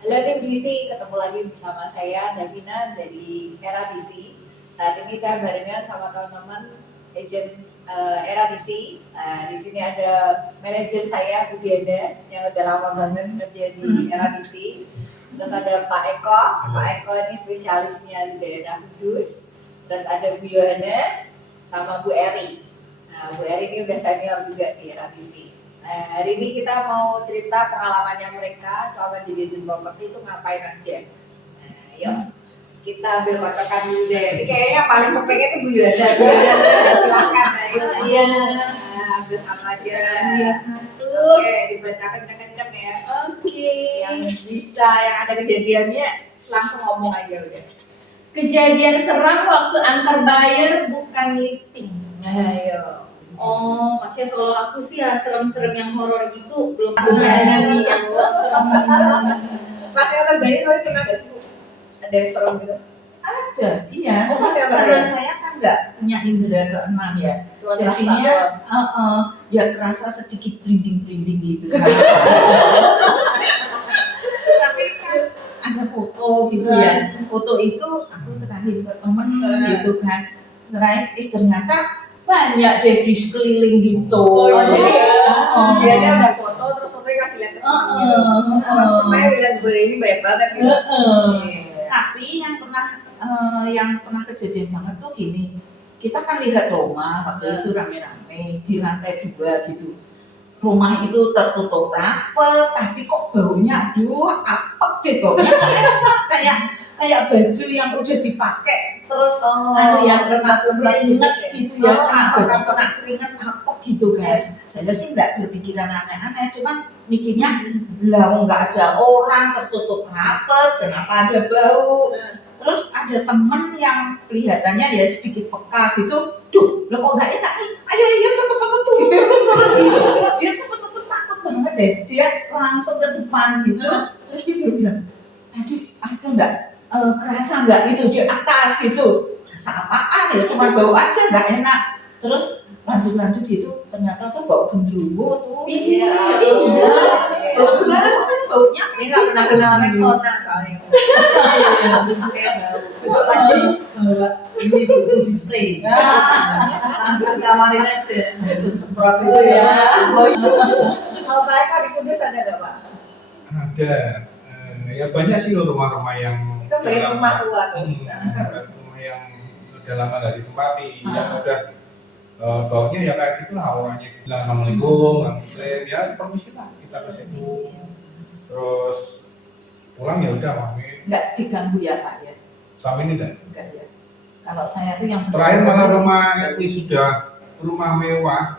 Halo tim DC, ketemu lagi bersama saya Davina dari Era DC. Saat ini saya barengan sama teman-teman agent Era DC. Di sini ada manajer saya Budiana yang udah lama banget kerja di Era DC. Terus ada Pak Eko. Pak Eko ini spesialisnya di daerah Kudus. Terus ada Bu Yohana sama Bu Eri. Nah, Bu Eri ini udah senior juga di Era DC. Nah, hari ini kita mau cerita pengalamannya mereka selama jadi agent properti itu ngapain aja. Nah, yuk kita ambil patokan dulu deh. Ini kayaknya paling kepengen tuh Bu Yohana. Bu Yohana, silakan. Nah, Iya. Ambil sama aja. Iya, satu. Oke, dibacakan kenceng ya. Oke. Yang bisa, yang ada kejadiannya langsung ngomong aja udah. Kejadian seram waktu antar buyer bukan listing. Nah, yuk. Oh, maksudnya kalau aku sih ya serem-serem yang horor gitu belum pernah ada nih yang serem-serem. Pas yang terbaik tapi pernah nggak sih Bu? Ada yang serem gitu? Ada, iya. Oh, masih ada Karena ya? saya kan nggak punya indera keenam ya. Cuma Jadinya, terasa ya kerasa sedikit blinding gitu kan. Tapi kan ada foto gitu ya. Foto itu aku serahin ke temen gitu kan. Serahin, ternyata banyak deh di sekeliling gitu. Oh, jadi dia ada foto terus fotonya kasih lihat ke teman gitu. Terus temannya bilang gue ini banyak banget gitu. Tapi yang pernah kejadian banget tuh gini, kita kan lihat rumah waktu itu rame-rame di lantai 2 gitu. Rumah itu tertutup rapet, tapi kok baunya apek deh baunya kayak baju yang udah dipakai terus yang kena keringet gitu ya, kena baju kena keringet apek gitu kan. Saya sih nggak berpikiran aneh-aneh, cuman mikirnya lah nggak ada orang, tertutup rapet, kenapa ada bau. Terus ada temen yang kelihatannya ya sedikit peka gitu, duh, lo kok nggak enak nih, ayo cepet-cepet turun gitu. Dia cepet-cepet takut banget deh, dia langsung ke depan gitu, terus dia baru bilang, tadi aku nggak kerasa nggak itu di atas gitu, rasa apaan ya, cuma bau aja nggak enak. Terus lanjut gitu, ternyata tuh bau gendruwo tuh. Iya. Bau gendruwo kan baunya Dia nggak pernah kenal Rexona soalnya. Besok lagi ini buku display. Langsung tawarin aja. semprot Oh ya. Kalau Pak Eko di Kudus ada nggak Pak? Ada, ya banyak sih rumah-rumah yang Itu banyak rumah tua tuh di sana. rumah yang udah lama nggak ditempati, yang udah baunya ya kayak gitulah, orangnya bilang assalamualaikum, ya permisi lah kita ke situ, terus pulang ya udah pamit. nggak diganggu ya Pak ya, Sama ini enggak. enggak ya. Kalau saya tuh yang Terakhir malah rumah ini sudah rumah mewah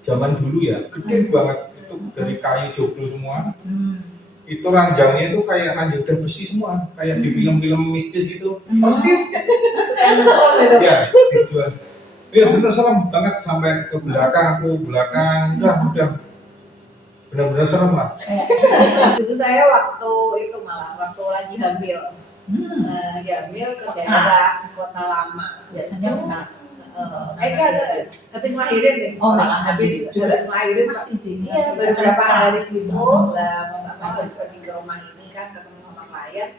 zaman dulu ya, gede banget, itu dari kayu joglo semua. Itu ranjangnya itu kayak ranjang udah besi semua, kayak di film-film mistis itu persis. Ya dijual. Iya bener serem banget, sampai ke belakang, udah benar-benar serem lah. Itu saya waktu itu malah waktu lagi hamil. Lagi hamil ke daerah Kota Lama. biasanya enggak. Habis lahirin deh. Oh, malah habis juga. lahirin Masih sini. iya baru beberapa hari gitu lah mau nggak mau harus pergi ke rumah ini kan ketemu sama klien.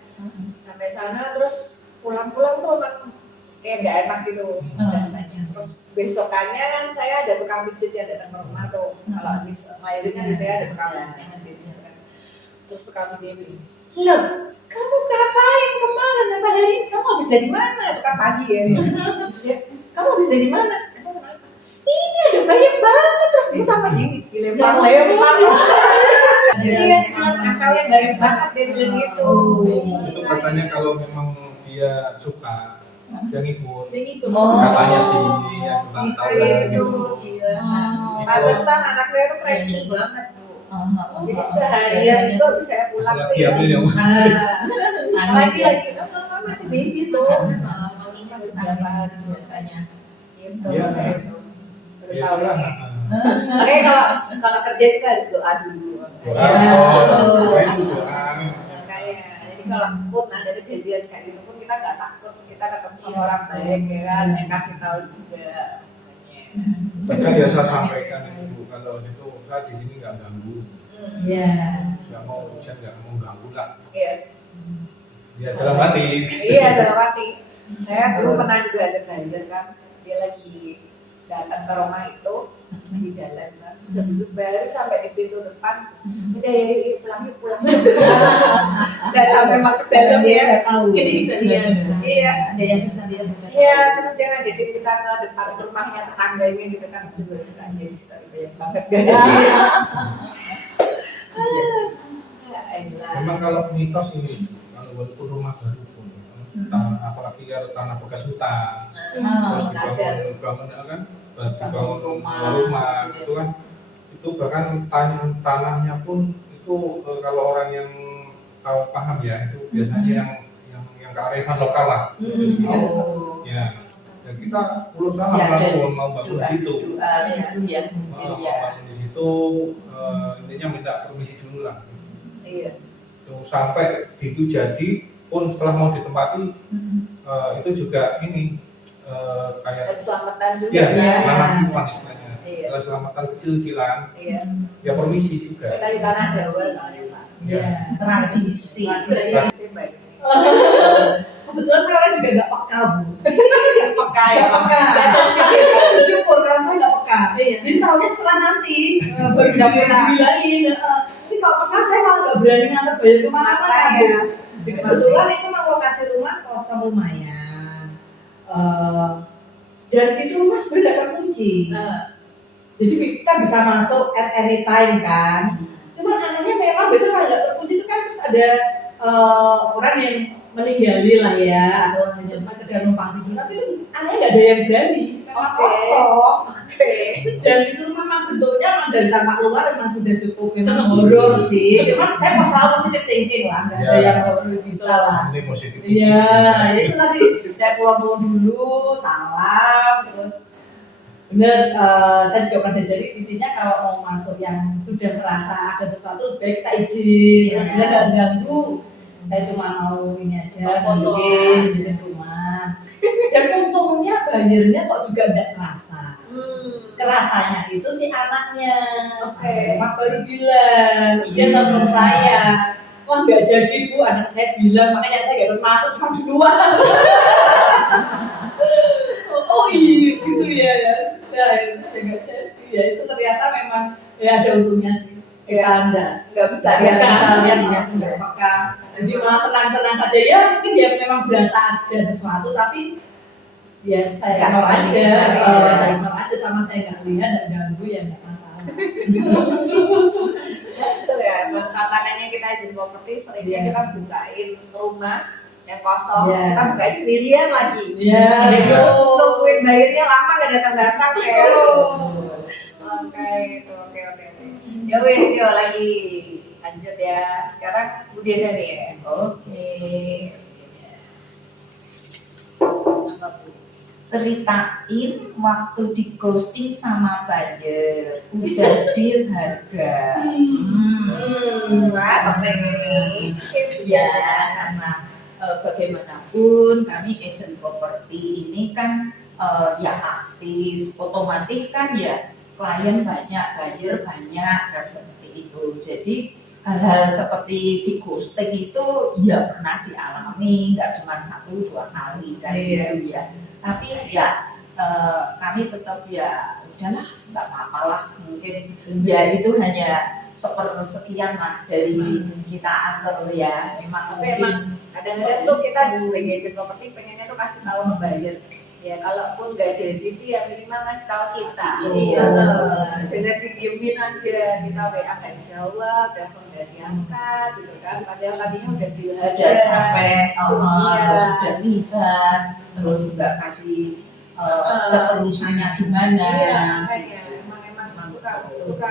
Sampai sana terus pulang-pulang tuh emang kayak nggak enak gitu rasanya. Terus besokannya kan saya ada tukang pijit yang datang ke rumah tuh. Kalau habis lahirinnya biasanya ada tukang pijit yang ngedit gitu kan. Terus tukang pijitnya bilang, loh kamu ngapain kemarin apa hari ini, kamu habis dari mana? Itu kan pagi ya. Ya, kamu habis dari mana? Emang kenapa? Ini ada banyak banget, terus dia sama gini dilempar. Iya, akal yang garing banget dia bilang gitu. Itu katanya kalau memang dia suka, dia ngikut. Begitu. Katanya sih yang kurang tahu lah Itu gitu. gila. Pantesan anak saya tuh cranky banget Bu. Jadi seharian itu habis saya pulang tuh Apalagi ya. hamil yang Lagi kan masih baby tuh. Masih berapa hari biasanya. gitu. Iya. Saya tuh baru ya tahu lah. ya. Makanya kalau kerja kita harus doa dulu. Doa, itu doa. Makanya, jadi kalau pun ada kejadian kayak gitu pun kita nggak takut, kita ketemu sama orang baik ya kan, yang kasih tahu juga. Bahkan ya saya sampaikan itu, kalau itu saya di sini nggak ganggu, Ya. nggak mau hujan, nggak mau mengganggu lah. Iya. Ya dalam hati. Iya, dalam hati. Saya dulu pernah juga ada belajar kan, dia lagi datang ke rumah itu di jalan kan, baru sampai di pintu depan, udah ya pulang. Nggak sampai masuk dalam Dia ya. nggak tahu. Mungkin dia bisa lihat. Iya. Ada yang bisa lihat. Iya, terus dia ngajakin kita ke depan rumahnya tetangganya gitu kan, terus gue suka aja di situ banyak banget gak jadi. Iya sih. Memang kalau mitos ini, kalau walaupun rumah baru pun, apalagi kalau tanah bekas hutan, terus dibangun kan, dibangun rumah itu kan, itu bahkan tanahnya pun itu kalau orang yang tahu paham ya, itu biasanya yang kearifan lokal lah. Oh. Ya, dan kita berusaha Ya, kalau mau bangun di situ, Doa itu ya mungkin mau ya. bangun di situ, intinya minta permisi dulu lah. Iya. Tuh, sampai itu jadi pun setelah mau ditempati itu juga ini kayak Harus selamatan juga. ya Ya. nanam hidupan istilahnya. Iya. Selamatan kecil-kecilan Iya. ya permisi juga. Kita di tanah Jawa soalnya Pak. Ya, tradisi. Tradisi baik. Kebetulan saya orang juga nggak peka bu, Peka ya. nggak peka. Jadi saya bersyukur karena saya nggak peka. Iya. Jadi tahunya setelah nanti baru dibilangin. Tapi kalau peka saya malah nggak berani ngantar bayar kemana-mana Makanya. bu. Kebetulan itu memang lokasi rumah kosong lumayan. Dan itu rumah sebenarnya nggak terkunci. Jadi kita bisa masuk at any time kan. Cuma anehnya memang biasanya kalau nggak terkunci itu kan terus ada orang yang meninggali lah ya atau hanya sekedar numpang tidur, tapi itu anehnya nggak ada yang berani, memang Oke. kosong. Oke. Dan itu memang bentuknya memang dari tampak luar memang sudah cukup memang horor sih. Cuman saya mau selalu positive thinking lah, nggak ada Ya. yang horor bisa lah. Ini positif. Iya, itu tadi saya pulang dulu, salam, terus bener, saya juga pernah diajari intinya kalau mau masuk yang sudah merasa ada sesuatu baik kita izin, Iya. bila nggak ganggu, saya cuma mau ini aja, Foto. bikin rumah. Dan untungnya banjirnya kok juga nggak terasa. Kerasanya itu si anaknya, Oke. Mak baru bilang, terus dia telepon saya. Wah nggak jadi bu, anak saya bilang, makanya saya nggak ikut masuk cuma di luar. Oh iya gitu ya, ya sudah itu ya nggak jadi ya, itu ternyata memang ya ada untungnya sih. Kita nggak bisa Nggak bisa peka. lihat ya, nggak peka. Jadi malah tenang-tenang saja ya, mungkin dia memang berasa ada sesuatu tapi ya saya Nggak ignore aja, terlihat. saya ignore aja sama saya nggak lihat dan ganggu ya nggak masalah. Betul ya, tantangannya kita izin properti seringnya Iya. kita bukain rumah yang kosong, Iya. kita bukain sendirian lagi. Iya. Udah gitu nungguin bayarnya lama gak datang-datang kayak. Oke, itu oke. Ya wes, yuk lagi lanjut ya. Sekarang Bu Diana nih ya. Oke. Apa Bu? Ceritain waktu di ghosting sama buyer, udah deal harga. Wah, sampai nih. Ya, nah bagaimanapun kami agent properti ini kan ya aktif, otomatis kan ya klien banyak, buyer banyak kan seperti itu. Jadi hal-hal seperti di ghosting itu ya pernah dialami, nggak cuma 1-2 kali kayak Iya. gitu ya. Tapi ya kami tetap ya udahlah nggak apa-apa lah, mungkin ya itu hanya sepersekian lah dari kita antar ya, memang Tapi emang kadang-kadang tuh kita sebagai agent properti pengennya tuh kasih tahu ke buyer. Ya kalaupun nggak jadi itu ya minimal ngasih tahu kita. Iya. Jangan didiemin aja, kita WA nggak dijawab, telepon nggak diangkat, gitu kan. Padahal tadinya udah sudah dilihat. sampai Iya. terus sudah lihat, terus nggak kasih keterusannya gimana. Iya, makanya emang suka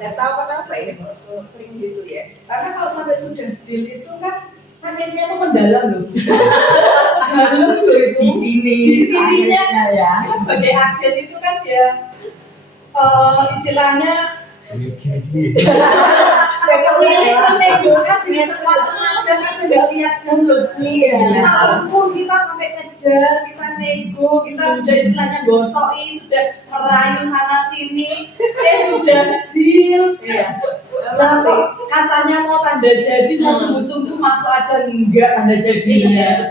nggak tahu kenapa ya kok sering gitu ya. Karena kalau sampai sudah deal itu kan sakitnya tuh mendalam loh. Dalam loh itu. Di sini Di sininya akhirnya ya. Kita sebagai agen itu kan ya istilahnya Gini. pemilik menego kan dengan sekuat tenaga kan nggak lihat jam lebih ya. Ampun kita sampai ngejar, kita nego, kita sudah istilahnya gosoi, sudah merayu sana sini, sudah deal. Lah kok katanya mau tanda jadi saya tunggu-tunggu masuk aja enggak tanda jadinya.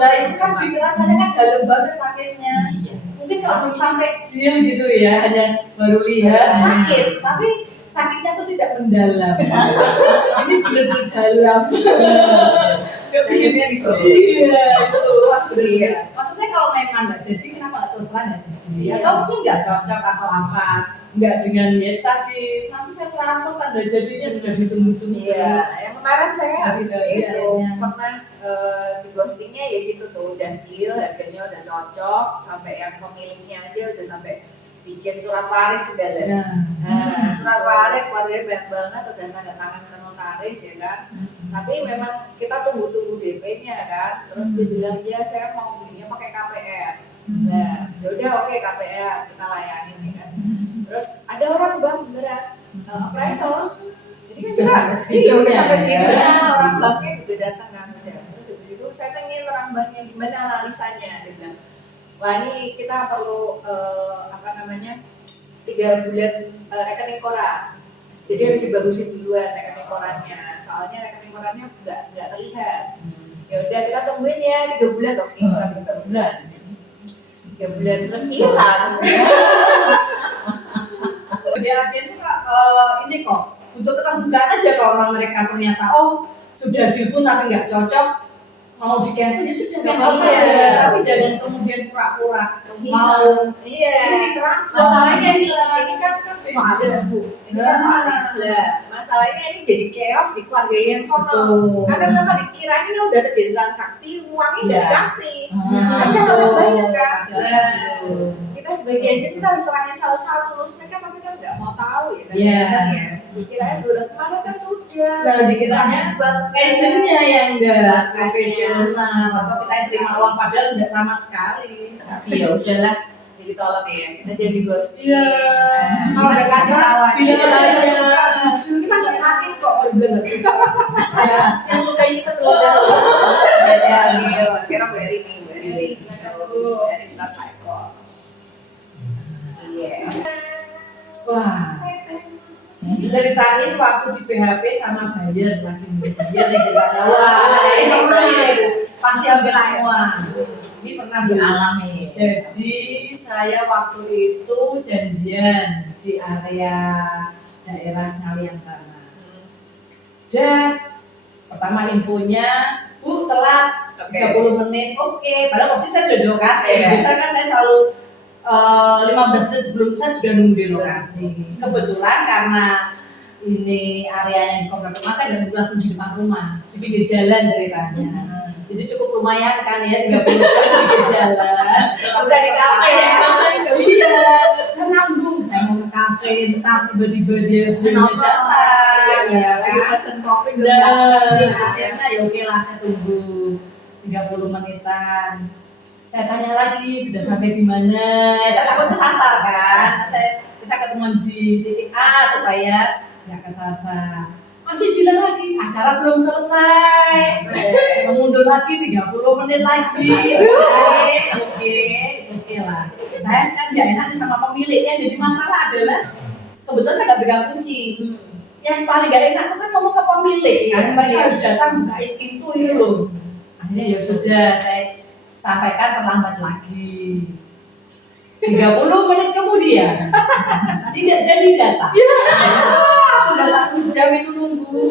Lah itu kan bikin rasanya kan dalam banget sakitnya. Mungkin kalau belum sampai deal gitu ya, hanya baru lihat sakit, tapi sakitnya tuh tidak mendalam. Ini benar-benar dalam. Sakitnya gitu. Iya, itu benar. Maksud saya kalau memang nggak jadi, kenapa nggak terus terang nggak jadi? Atau mungkin nggak cocok atau apa? Nggak dengan ya tadi, nanti saya transfer tanda jadinya sudah ditunggu-tunggu. Iya, yang kemarin saya Hari itu kalian. pernah di ghostingnya ya gitu tuh, udah deal, harganya udah cocok, sampai yang pemiliknya aja udah sampai bikin surat waris segala. Nah, surat waris keluarganya banyak banget, udah tanda tangan ke notaris ya kan. Tapi memang kita tunggu-tunggu DP-nya kan. Terus dia bilang ya saya mau belinya pakai KPR. Nah, yaudah oke KPR kita layanin ya kan. Terus ada orang bang beneran appraisal. Jadi kan Udah sampai segitunya, udah sampai segitunya ya. orang banknya juga datang kan. Terus habis itu saya tanyain orang banknya gimana analisanya. Dia bilang, wah ini kita perlu 3 bulan rekening koran. Jadi harus dibagusin duluan rekening korannya. Soalnya rekening korannya nggak terlihat. Ya udah kita tungguin ya 3 bulan oke. Kita 3 bulan. 3 bulan terus hilang. Dia tuh kak ini kok untuk keterbukaan aja kalau memang mereka ternyata sudah deal pun tapi nggak cocok mau di cancel ya sudah Nggak cancel apa-apa. saja tapi jangan kemudian pura-pura mau ini transfer Masalahnya ini ini kan Paris bu, ini kan Paris lah. Masalahnya ini jadi chaos di keluarga yang sono. Betul. Karena kenapa dikirain ini udah terjadi transaksi, uangnya udah Iya. dikasih. Ah, Kan betul. orang banyak kan. Betul. Kita sebagai agent kita harus serangin satu-satu. Terus mereka tapi kan nggak mau tahu ya kan. Iya. Kadang ya. Dikirain bulan kemarin kan sudah. Nah, dikiranya batas agentnya yang enggak profesional atau kita yang terima uang padahal enggak sama sekali. Tapi ya udahlah. jadi tolong ya, kita jadi ghosting. Iya. Kalau udah kasih tahu aja. Bilang Jujur aja. jujur. Kita nggak sakit kok kalau bilang nggak suka. Ya, yang lukai kita terlalu dalam. Ya, gitu. Sekarang Bu Eri nih, Bu Eri. Bu Eri sudah psycho. Iya. Wah. Ceritain waktu di PHP sama buyer lagi buyer nih ceritanya. Wah, ini semua ini pasti hampir semua. Ini pernah dialami. Jadi saya waktu itu janjian di area daerah Ngalian sana. Dan pertama infonya, Bu telat 30 menit, oke. Padahal posisi saya sudah di lokasi. Biasanya kan saya selalu 15 menit sebelum saya sudah nunggu di lokasi. Kebetulan karena ini areanya di komplek rumah saya nggak nunggu langsung di depan rumah, di pinggir jalan ceritanya. Jadi cukup lumayan kan ya 30 menit di pinggir jalan. Udah di kafe ya. Iya, saya nanggung, saya mau ke kafe, entar tiba-tiba dia belum datang, ya Lagi kan? pesen kopi belum Dan datang. akhirnya ya oke lah saya tunggu 30 menitan. Saya tanya lagi sudah sampai di mana? Saya takut kesasar kan. Kita ketemuan di titik A supaya nggak kesasar. Masih bilang lagi acara belum selesai. Mundur lagi 30 menit lagi. Oke lah. Saya kan ya enak sama pemilik yang jadi masalah adalah kebetulan saya nggak pegang kunci. Yang paling gak enak itu kan ngomong ke pemilik kan, mereka harus datang bukain pintu itu loh. Akhirnya ya sudah saya sampaikan terlambat lagi. 30 menit kemudian tidak jadi datang. Sudah 1 jam itu nunggu.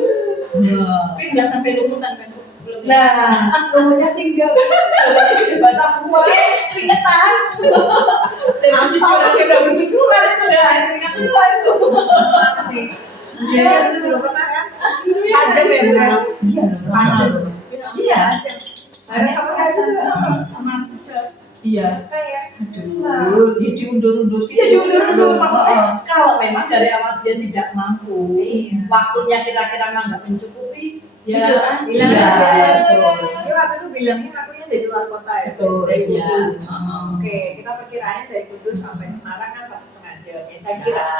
Tapi nggak sampai lumutan kan? Belum. Nah, lumutnya sih enggak. Badannya sudah basah semua. Keringetan. Dan bercucuran sudah bercucuran itu udah air keringat semua itu. Iya, itu juga pernah kan? Panjang ya, Bu? Iya, panjang. Iya. Sama saya juga. Sama iya. Kayak Aduh, dia diundur-undur. Iya, diundur-undur. Maksud saya, kalau memang dari awal dia tidak mampu, waktunya kira-kira memang nggak mencukupi, ya Jujur aja. bilang aja. Betul. Dia waktu itu bilangnya ngakunya dari luar kota ya, Betul, dari iya. Kudus. Oke, kita perkiraannya dari Kudus sampai Semarang kan 4,5 jam. Ya,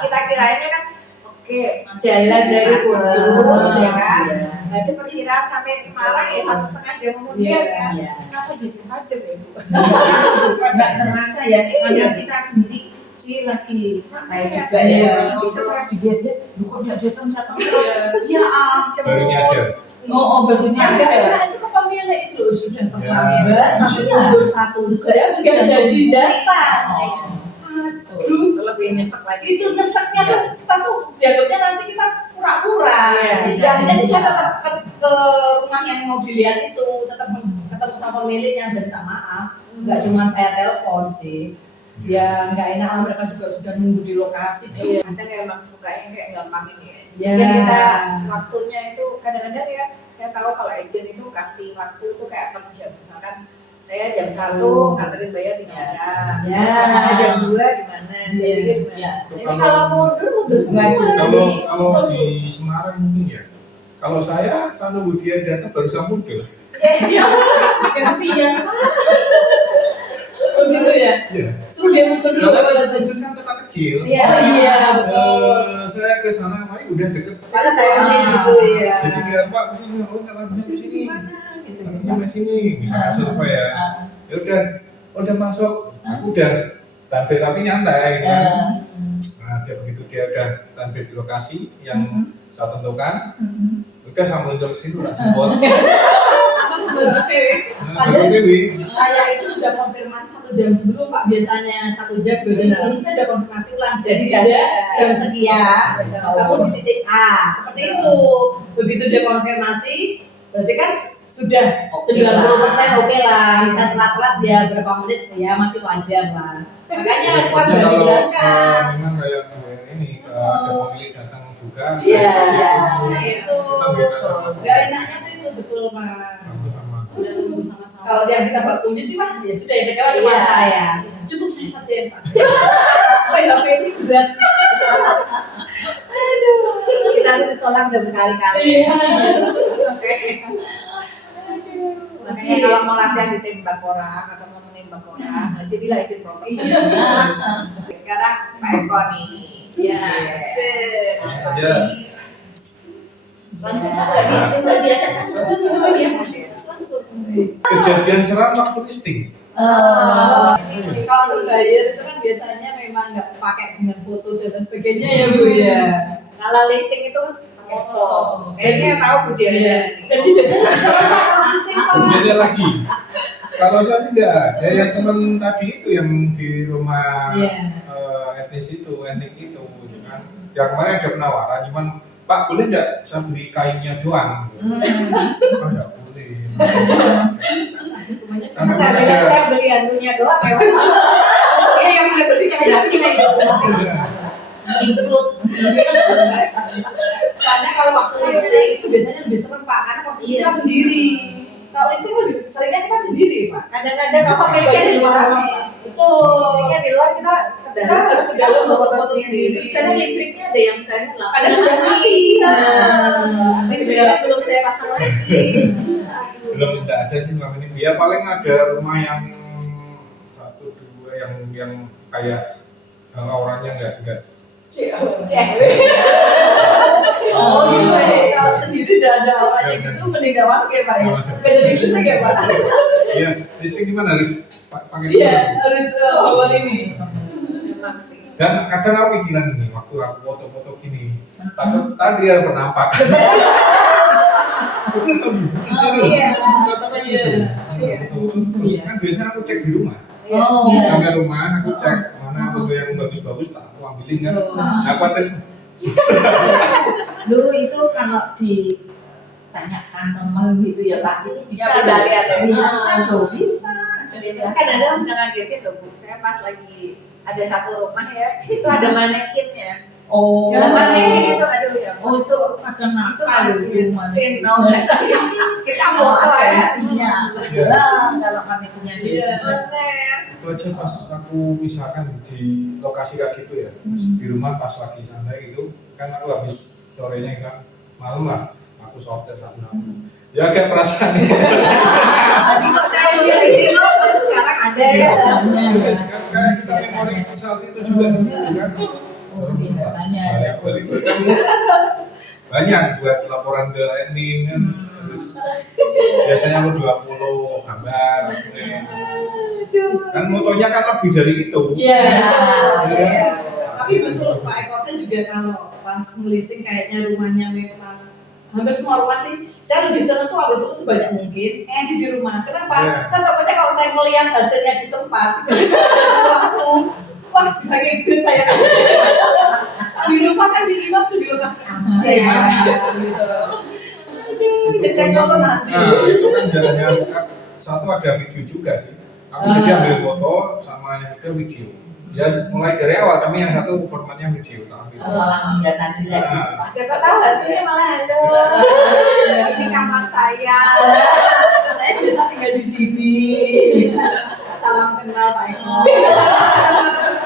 kita kirainnya kan oke Oke, jalan dari Kudus ya kan. Nah itu perkiraan sampai Semarang ya 1,5 jam kemudian kan. Kenapa jadi macet ya Bu? Nggak terasa ya, padahal kita sendiri sih lagi santai juga ya. Tapi setelah dilihat-lihat, lu kok nggak datang-datang? Ya Baru nyadar. barunya Yang ada. karena itu kepemilikan itu loh sudah terlambat Ya. sampai Iya. mundur 1 jam nggak jadi datang. Aduh, itu lebih nyesek lagi. Itu nyeseknya tuh kita tuh dianggapnya nanti kita pura-pura. Iya. Ya hanya sih saya tetap ke rumah yang mau dilihat itu, tetap ketemu sama pemiliknya dan minta maaf. Nggak cuma saya telepon sih. Ya nggak enak lah, mereka juga sudah nunggu di lokasi. Iya, kadang emang sukanya kayak gampang ini ya. Ya. Mungkin kita waktunya itu kadang-kadang ya, saya tahu kalau agent itu kasih waktu itu kayak per jam. Misalkan saya jam 1, kantorin bayar di mana, Ya. saya jam 2 di mana, jam 3 di mana. Ya. Jadi kalau mundur semua. Kalau di Semarang mungkin ya. Kalau saya nunggu dia datang baru saya muncul. Gantian. Begitu ya. Iya. Suruh dia muncul dulu Soalnya baru kan datang. Kudus kan kota kecil. Iya, betul. Saya ke sana kemarin udah deket. Pada saya gitu ya. Jadi biar Pak kesini, oh nggak di sini. Di sini, misalnya Surabaya. Ya udah masuk. Aku udah tampil tapi nyantai. Gitu kan. Nah, begitu dia udah tampil di lokasi yang saya tentukan, udah saya meluncur ke situ tak jempol. Padahal saya itu sudah konfirmasi 1 jam sebelum Pak, biasanya 1 jam 2 jam sebelum saya sudah konfirmasi ulang. Jadi ada jam sekian, kamu di titik A, seperti itu. Begitu dia konfirmasi, berarti kan sudah 90% oke lah. Bisa telat-telat ya berapa menit ya masih wajar lah. Makanya kita Tapi berani kalau berangkat. memang kayak ini ada pemilik datang juga. Iya, kita itu. beda sama Gak enaknya tuh itu betul Mas. sama. Sudah nunggu sama-sama. Kalau yang kita bak kunci sih mah ya sudah, yang kecewa cuma Iya. saya. Cukup saya saja yang sakit. PHP itu berat. Kita tuh ditolak udah berkali-kali. Iya. Makanya kalau mau latihan ditembak orang atau mau menembak orang, nah jadilah izin promosi. Sekarang Pak Eko nih. Ya. Ya. Langsung nggak diajak langsung dia langsung. Kejadian seram waktu listing. Kalau untuk bayar itu kan biasanya memang nggak pakai dengan foto dan lain sebagainya ya Bu ya. Kalau listing itu pakai foto. Kayaknya tahu Bu Diana. Iya. Dan di biasanya bisa Pak listing Pak. Beda lagi. Kalau saya sih enggak ada, ya cuman tadi itu yang di rumah Iya. etnis itu, etnik itu, gitu kan. Ya kemarin ada penawaran, cuman Pak boleh enggak saya beli kainnya doang? Oh enggak boleh. Karena nggak bilang saya beli hantunya doang ya. Ini yang boleh beli kayak gini. Ikut. Soalnya kalau waktu listing itu biasanya lebih serem Pak, karena posisi kita sendiri. Kalau listing lebih seringnya kita sendiri Pak. Kadang-kadang kalau pemiliknya di luar, Itu pemiliknya di luar kita kita harus ke dalam foto sendiri. Terus kadang listriknya ada yang kadang lah. Kadang sudah mati. Nah, listriknya belum saya pasang lagi. Belum enggak ada sih selama ini. Ya paling ada rumah yang 1, 2 yang kayak auranya enggak. Oh gitu ya. Kalau sendiri udah ada orangnya gitu, mending gak masuk ya Pak ya. Nggak masuk. Gak jadi listing ya Pak. Iya, listing gimana harus pakai Iya, dulu. harus awal ini. memang sih. Dan kadang aku pikiran ini waktu aku foto-foto gini, takut tadi ada penampakan. Serius, Iya. contohnya gitu. Terus kan biasanya aku cek di rumah. Oh. Sampai rumah aku cek mana foto yang bagus-bagus tak aku ambilin kan. Nah, aku ada Dulu itu kalau ditanyakan teman gitu ya Pak, itu bisa. Ya, bisa lihat ya. Lihat loh, bisa. Terus kadang-kadang bisa ngagetin tuh Bu. Saya pas lagi ada satu rumah ya, itu ada manekinnya. Oh. Dalam manekin itu aduh ya. Oh itu ada Itu nakal manekin. itu Tahu nggak sih? Kita foto ada ya. isinya. Iya. Nah, kalau manekinnya di Iya. sini. itu aja pas aku misalkan di lokasi kayak gitu ya, terus di rumah pas lagi santai gitu, kan aku habis sorenya kan malam lah, aku sortir sama ya agak perasaan ya. Tadi kok saya jadi sekarang ada ya. Kan kayak kita memori saat itu juga di situ kan. kelihatannya ya. balik kan banyak buat laporan ke admin kan. Terus biasanya aku 20 gambar kan motonya kan lebih dari itu. Iya. Iya. Tapi betul Pak Eko, saya juga kalau pas ngelisting kayaknya rumahnya memang hampir semua rumah sih, saya lebih senang tuh ambil foto sebanyak mungkin edit di rumah. Kenapa? Yeah. Saya takutnya kalau saya melihat hasilnya di tempat tiba-tiba ada sesuatu, wah bisa ngedit saya. Di rumah kan dilihat sudah di lokasi aman. Iya. Gitu. Ngecek foto nanti. Nah, itu kan jalannya kan satu ada video juga sih. Aku jadi ambil foto sama yang kedua video. Ya mulai dari awal, tapi yang satu formatnya video. Malah kelihatan jelas sih. Nah, Siapa tahu hantunya malah halo. Ini kamar saya. Saya bisa tinggal di sini. Salam kenal Pak Eko.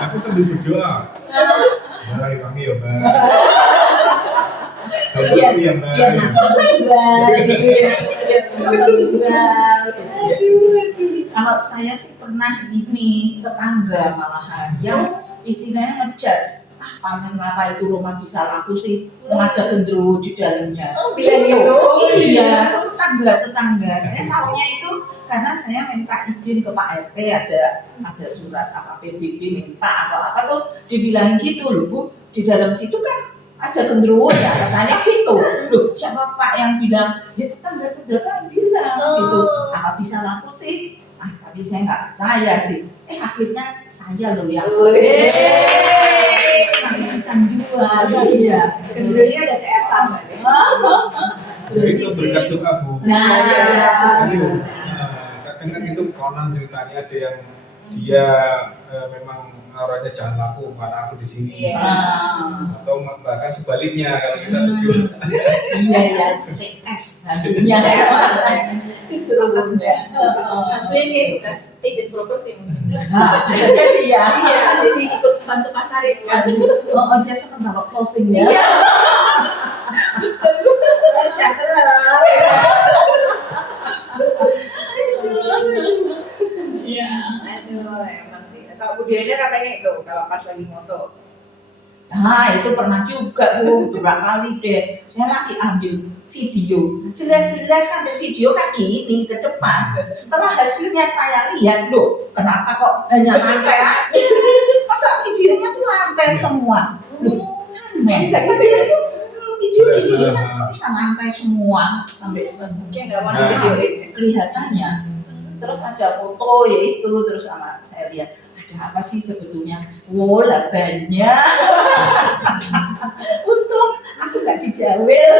aku sambil berdoa. Mari wangi ya mbak. Iya, Iya mbak. iya, kalau saya sih pernah ini tetangga malahan yang istilahnya ngejudge, panen apa itu rumah bisa laku sih, ada gendero di dalamnya. Oh, bilang gitu. Iya, itu tetangga. Saya tahunya itu karena saya minta izin ke Pak RT, ada surat apa PBB minta apa tuh dibilang gitu loh Bu, di dalam situ kan ada genderuwo ya, katanya gitu. Loh, siapa Pak yang bilang? Ya tetangga bilang gitu. Apa bisa laku sih? Tapi saya nggak percaya sih. Akhirnya saya loh yang bisa jual. Iya. Genderunya ada CF tambah deh. Itu berkat doa Bu. Nah, Kadang kan itu konon ceritanya ada yang dia memang auranya jangan laku karena aku di sini. Iya. Atau bahkan sebaliknya kalau kita tujuh. iya CS hantunya itu Hantunya kayak bekas agent properti mungkin. bisa jadi ya. Iya, jadi ikut bantu pasarin kan. Oh, dia suka kalau closing ya. Iya. Aduh, emang sih. Kalau Bu Diana katanya itu kalau pas lagi moto. Nah itu pernah juga Bu, beberapa kali deh. Saya lagi ambil video, jelas-jelas ambil video kan gini ke depan. Setelah hasilnya saya lihat, loh kenapa kok hanya lantai aja? Masa videonya tuh lantai semua? Loh, aneh. Bisa gitu Padahal ya? itu video gini kan kok bisa lantai semua sampai sekarang. Kayak nggak mau di videoin. Kelihatannya. Terus ada foto yaitu, terus sama saya lihat ada apa sih sebetulnya? Wow, banyak. Untung aku nggak dijawel.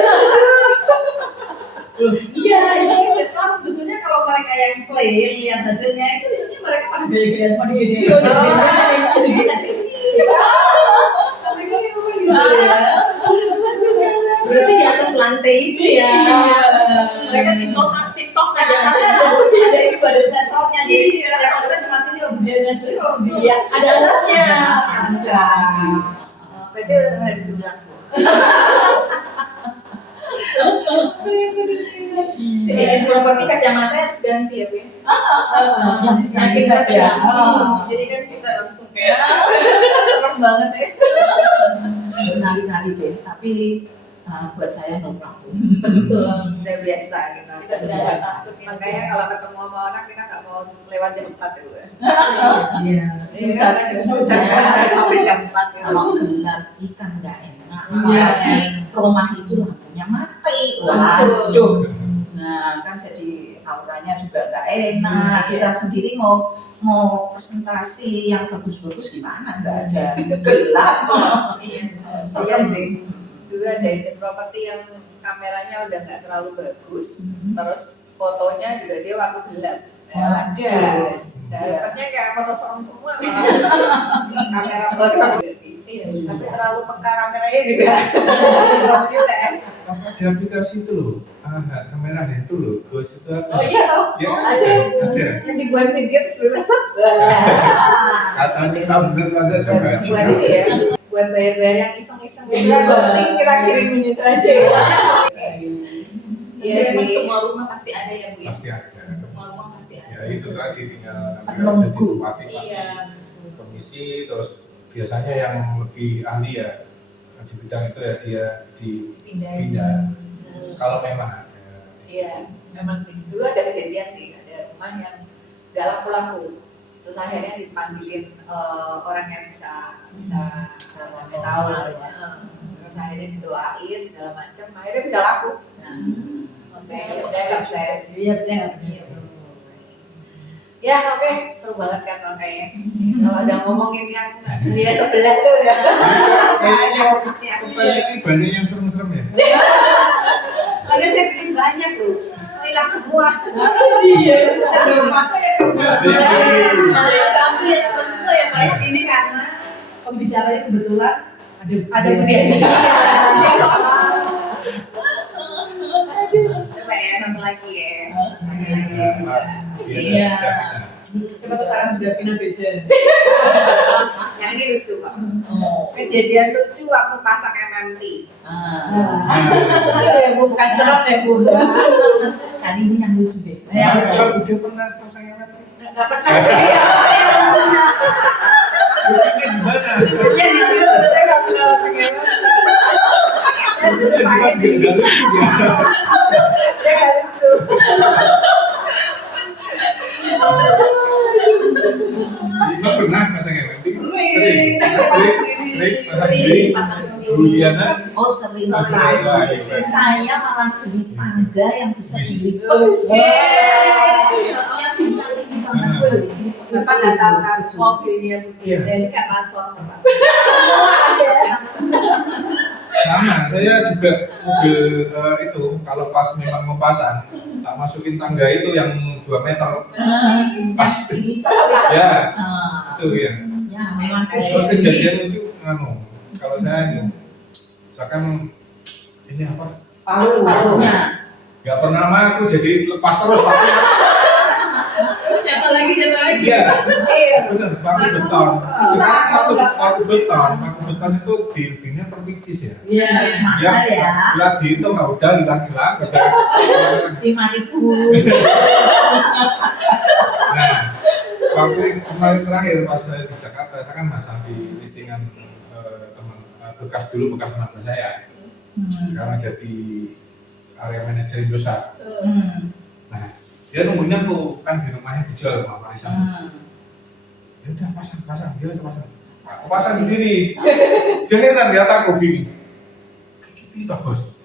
Iya, ini tahu sebetulnya kalau mereka yang play lihat hasilnya itu isinya mereka pada gaya-gaya semua di video. Kita kecil. Sampai gitu ya. Berarti di atas lantai itu ya. Mereka TikTok Ada ini badan sensornya jadi yang kita cuma sini kalau budaya sebenarnya kalau dia ada atasnya. ada. Berarti nggak disuruh aku. Agent properti kacamata harus ganti ya Bu ya. Yang bisa dilihat ya. Jadi kan kita langsung kayak serem banget ya. Kali-kali deh, tapi buat saya nomor. Betul. Udah biasa gitu. Kita sudah ada satu. Makanya kalau ketemu sama orang kita nggak mau lewat jam 4 ya Bu. Iya. Iya, sampai jam 4 gitu. Kalau gelap sih kan nggak enak. Iya. Apalagi rumah itu lampunya mati. Betul. Waduh. Nah kan jadi auranya juga nggak enak. Kita sendiri mau presentasi yang bagus-bagus gimana? Nggak ada gelap. Iya. Iya sih. Dulu ada agent properti yang kameranya udah nggak terlalu bagus, terus fotonya juga dia waktu gelap. Waduh. Dapatnya kayak foto serem semua. Kamera baru juga sih. Iya. Tapi terlalu peka kameranya juga. Serem juga ya. Apa ada aplikasi itu loh? Kamera itu loh, Ghost itu Oh ada. iya tahu. Ya, Ada. Ada. Yang dibuat video terus diresep. Katanya kamu ada coba. Buat itu ya. Buat bayar-bayar yang iseng-iseng kita posting kita kirimin itu aja ya. Iya, emang semua rumah pasti ada ya Bu ya. Pasti ada. Semua rumah pasti ada. Ya itu tadi tinggal nanti Menunggu. bupati pasti Iya. permisi terus biasanya yang lebih ahli ya di bidang itu ya dia Pindahin. dipindah kalau memang ada. Iya, memang sih. Dulu ada kejadian sih, ada rumah yang gak laku-laku. Terus akhirnya dipanggilin orang yang bisa tahu lah. Terus akhirnya ditolain segala macam, akhirnya bisa laku. Oke, saya nggak percaya sih. Iya, percaya nggak percaya. Ya oke, seru banget kan makanya. Kalau ada ngomongin yang dia sebelah tuh ya. Kayaknya ini banyak yang serem-serem ya. Padahal saya bikin banyak loh, hilang semua. Iya, itu bisa dipakai ya kan. Kalau yang kamu yang semua ya Pak. Ini karena pembicaranya kebetulan ada Budiani. Coba ya satu lagi ya. Mas, Iya. Davina. Siapa tahu tangan Davina beda. Yang ini lucu kok. Oh. Kejadian lucu waktu pasang MMT. Lucu ya Bu, bukan serem ya Bu. Kali ini yang lucu deh. Yang lucu. Kalau udah pernah pasangan nanti, Nggak pernah. lucunya gimana? Ya di situ saya nggak pernah pasang MMT. Saya Lucunya sudah gimana? pakai Biar nggak lucu ya. saya nggak lucu. Nggak pernah pasangan nanti. Sering. Sering pasang sendiri. Juliana, Oh sering Sering. sekali. Wah, hebat. Saya malah beli tangga yang bisa Wis. dilipat. Yeay. Yang bisa tinggi banget gue beli. Bapak nggak tahu kan mobilnya Iya. Budi, ini kan transformer Pak. Semua ada. sama. Saya juga mobil itu kalau pas memang mau pasang, tak masukin tangga itu yang 2 meter. Pas. Ya, itu ya. Ya memang Soal kejadian itu, kalau saya ini, misalkan ini apa? Palu-palunya. Nggak pernah aku jadi lepas terus pakai. Jatuh lagi. Iya, Iya. benar. Pakai beton. Pakai beton itu dindingnya perpicis ya. Iya. mahal ya. Lihat dihitung nggak udah hilang. 5.000. Nah, waktu kemarin terakhir pas saya di Jakarta, saya kan masang di listingan teman bekas anak saya. Sekarang jadi area manajer Indosat. Nah, dia nunggunya aku kan di rumahnya dijual sama Marisa. Ya udah pasang, dia pasang. Aku pasang sendiri. Dia heran lihat aku gini. Gitu bos.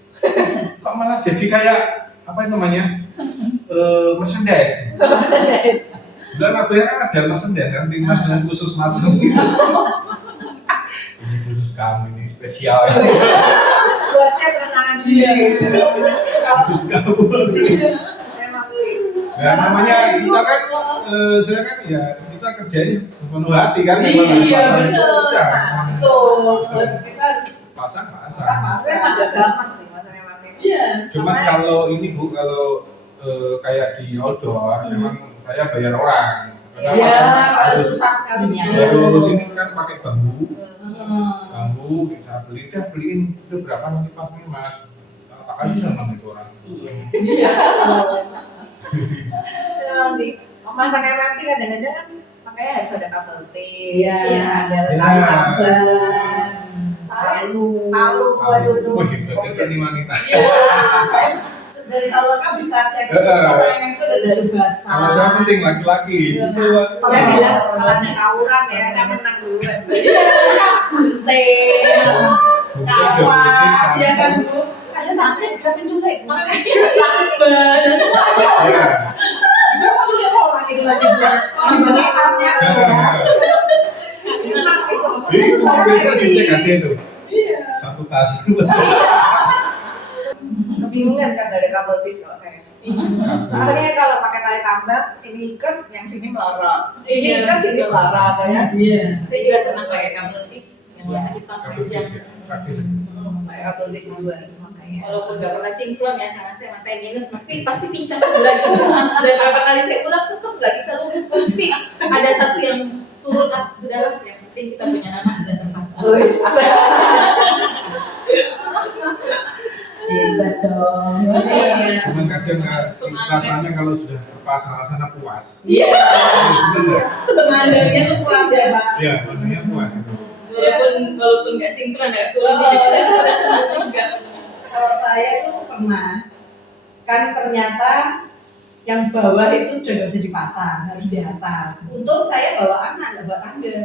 Kok malah jadi kayak apa itu namanya? Merchandise. Dan aku kan ada merchandise kan, timnas yang khusus masuk. Ini khusus kamu, ini spesial ya. Buatnya tenangan sendiri. Khusus kamu. Memang sih. Ya namanya kita kan, saya kan ya kita kerjain sepenuh hati kan. Iya, Pasang itu bener. udah, Betul. pasang. Kita harus Pasang. Saya emang gak gampang sih masang MMT. iya. Cuman kalau ini Bu, kalau kayak di outdoor, memang saya bayar orang. Karena Iya, pasang kalau harus- susah sekali. Terus ini kan pakai bambu, Hmm. bisa beliin itu berapa nanti pasangnya mas? Tak kasih sama itu orang. Iya. Memang sih. Masang MMT kadang-kadang kan makanya harus ada kabel T, Iya. ada Iya. tali tambahan. Soalnya palu, waduh tuh. Wah, hebat kan nih wanita. Iya. Saya dari saluran kan di tasnya khusus pasangan itu ada dari basah. Kalau saya penting laki-laki, itu Saya bilang kalau ada tawuran ya, saya menang dulu. gunting, kawat, ya kan Bu? Ada tangannya dikerapin culik. Makanya lakban, dan semuanya. Iya. Dia kok punya orang itu lagi buat di bagian tasnya. Jadi kalau biasa dicek ada itu Iya. satu tas. Kebingungan kan gak ada kabel tis kalau saya. Soalnya kalau pakai tali tambang, sini ikat, yang sini melorot. Sini Iya, ikat, sini betul. melorot ya. Iya. Saya juga senang pakai kabel tis yang warna hitam Kabel panjang. tis ya, praktis. Pakai kabel tis juga makanya. Walaupun nggak pernah sinkron ya, karena saya mata minus, pasti pincang sebelah gitu. Sudah berapa kali saya ulang tetap nggak bisa lurus. Pasti ada satu yang turun lah, saudara. Yang penting kita punya nama sudah terpasang. Hebat dong. Iya. Cuman kadang rasanya kalau sudah terpasang rasanya puas. Iya. Bener ya? Mandangnya tuh puas ya Pak. Iya, makanya puas itu. walaupun nggak sinkron ya turun kita udah senang juga. Kalau saya tuh pernah, kan ternyata yang bawah itu sudah nggak bisa dipasang, harus di atas. Untung saya bawa anak, nggak bawa tangga.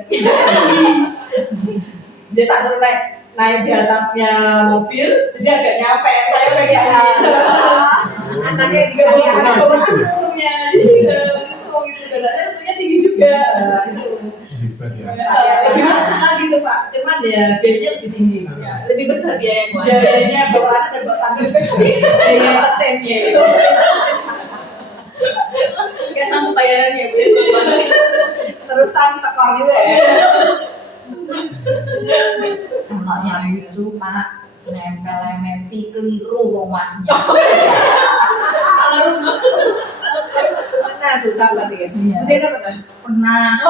Dia tak suruh naik di atasnya mobil, jadi agak nyampe. Saya pegang anaknya juga bawa anak bawa anaknya. Gitu, dan saya untungnya tinggi juga. Hebat ya. Lebih masuk lagi tuh Pak, cuman ya biayanya lebih tinggi. Ya, lebih besar biaya yang Biayanya bawa anak dan bawa tangga, biaya entertainnya itu. nggak sanggup bayarannya Bu. Terusan tekor juga ya. Kalau yang itu Pak nempel-nempel keliru rumahnya. Mana tuh sahabat ya? Iya. Dia dapat kan? Pernah.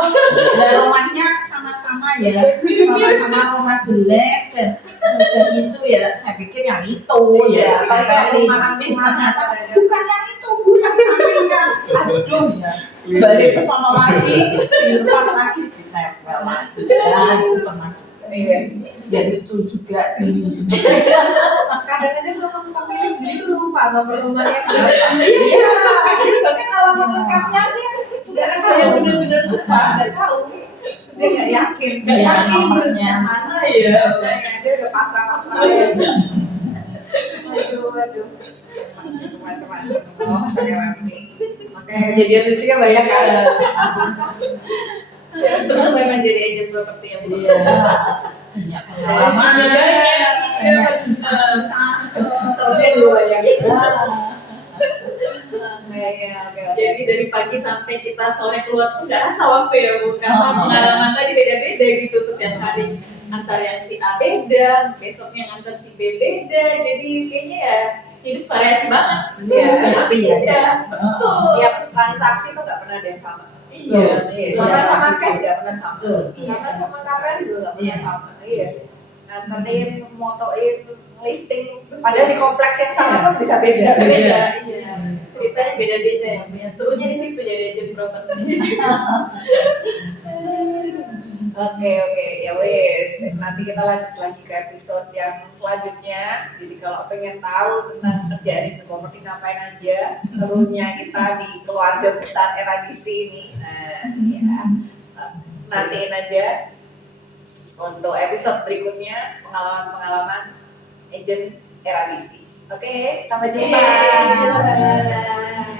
Dan rumahnya sama-sama ya, sama-sama rumah jelek dan itu ya saya pikir yang itu Iya, ya. pakai Rumah rumah bukan yang itu, bukan sampingnya. Aduh ya. Balik ke sono lagi, dilepas lagi, ditempel lagi. Ya itu pernah juga. Iya. Ya itu juga di Kadang-kadang kalau pemilik sendiri tuh lupa nomor rumahnya berapa. Iya, akhirnya bahkan alamat lengkapnya dia sudah ada yang benar-benar lupa, nggak tahu. Dia nggak yakin, nggak Iya, yakin nomornya. yang mana ya. Dia udah pasrah-pasrah ya. Waduh. Macam-macam. Oh, sekarang nih. Makanya kejadian lucunya banyak kan. Seru memang jadi agent properti ya Bu. banyak Lucunya pengalaman, banyak. banyak kisah-kisah. Serunya juga banyak. Oke. Jadi dari pagi sampai kita sore keluar pun nggak rasa waktu ya Bu, karena pengalaman tadi beda-beda gitu setiap hari. Antar yang si A beda, besoknya antar si B beda, jadi kayaknya ya hidup variasi banget. Iya. Tapi ya, Ya, betul. Tiap transaksi tuh nggak pernah ada yang sama. Iya. Sama cash nggak pernah sama. Betul. Sama KPR juga nggak pernah sama. Iya. Nganterin, motoin, listing. Padahal di kompleks yang sama pun bisa beda. Bisa beda, iya. Ceritanya beda-beda ya, Bu. Serunya di situ jadi agent properti. Oke, ya wes. Nanti kita lanjut lagi ke episode yang selanjutnya. Jadi kalau pengen tahu tentang kerjaan itu properti ngapain aja, serunya kita di keluarga besar Eradisi ini. Nah, ya. Nantiin aja untuk episode berikutnya pengalaman-pengalaman agent Eradisi. Oke, sampai jumpa. Yeay.